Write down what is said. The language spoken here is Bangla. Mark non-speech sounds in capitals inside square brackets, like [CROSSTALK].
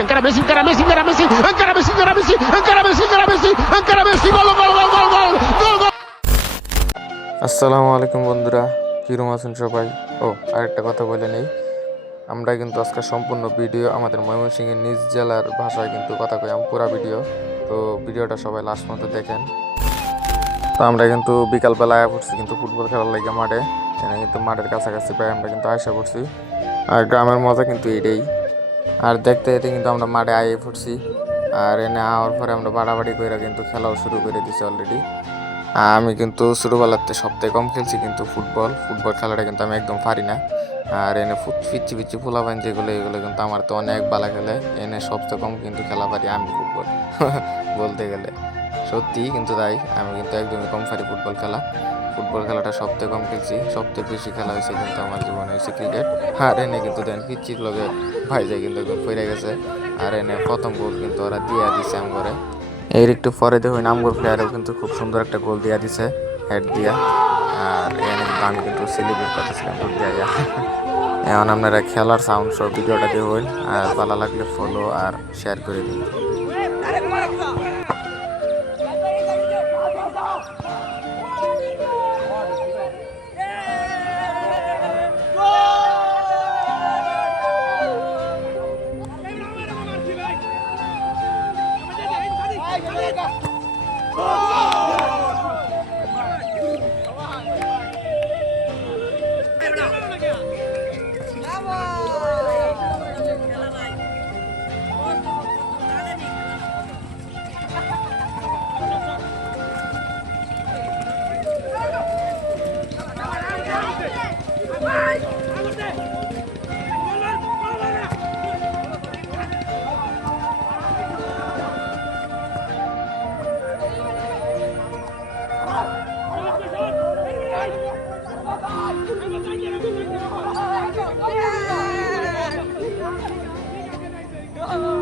Messi, encara Messi, encara Messi, encara Messi, encara Messi, encara Messi, encara Messi, encara Messi, encara Messi, gol, gol, gol, gol, gol, gol. আসসালামু আলাইকুম বন্ধুরা কিরম আছেন সবাই ও আরেকটা কথা বলে নেই আমরা কিন্তু আজকে সম্পূর্ণ ভিডিও আমাদের ময়মনসিংহের নিজ জেলার ভাষায় কিন্তু কথা কইলাম পুরা ভিডিও তো ভিডিওটা সবাই লাস্ট মতো দেখেন তো আমরা কিন্তু বিকালবেলা আয়া পড়ছি কিন্তু ফুটবল খেলার লাগে মাঠে এখানে কিন্তু মাঠের কাছাকাছি প্রায় আমরা কিন্তু আয়সা পড়ছি আর গ্রামের মজা কিন্তু এটাই আর দেখতে দেখতে কিন্তু আমরা মাঠে আয়ে পড়ছি আর এনে আওয়ার পরে আমরা বাড়াবাড়ি করে কিন্তু খেলাও শুরু করে দিছি অলরেডি আমি কিন্তু ছোটোবেলাতে সবথেকে কম খেলছি কিন্তু ফুটবল। ফুটবল খেলাটা কিন্তু আমি একদম পারি না। আর এনে ফুট পিচ্ছি পিচ্ছি ফুলাবান যেগুলো, এগুলো কিন্তু আমার তো অনেক বালা খেলে। এনে সবথেকে কম কিন্তু খেলা পারি আমি ফুটবল। [LAUGHS] বলতে গেলে। সত্যি কিন্তু তাই। আমি কিন্তু একদমই কম পারি ফুটবল খেলা। ফুটবল খেলাটা সবথেকে কম খেলছি, সবথেকে বেশি খেলা হয়েছে কিন্তু আমার জীবনে হয়েছে ক্রিকেট। আর এনে কিন্তু দেন পিচির লগে ভাই যায় কিন্তু ফেরে গেছে। আর এনে প্রথম গোল কিন্তু ওরা দিয়ে দিছে আম করে এর একটু পরে দেখুন আমগোর প্লেয়ারও কিন্তু খুব সুন্দর একটা গোল দিয়া দিছে হেড দিয়া। আর এনে গান কিন্তু সেলিব্রেট করতেছিলাম গোল দিয়া যা এখন আপনারা খেলার সাউন্ড সব ভিডিওটা দিয়ে হইল আর ভালো লাগলে ফলো আর শেয়ার করে দিন। 啊 [LAUGHS]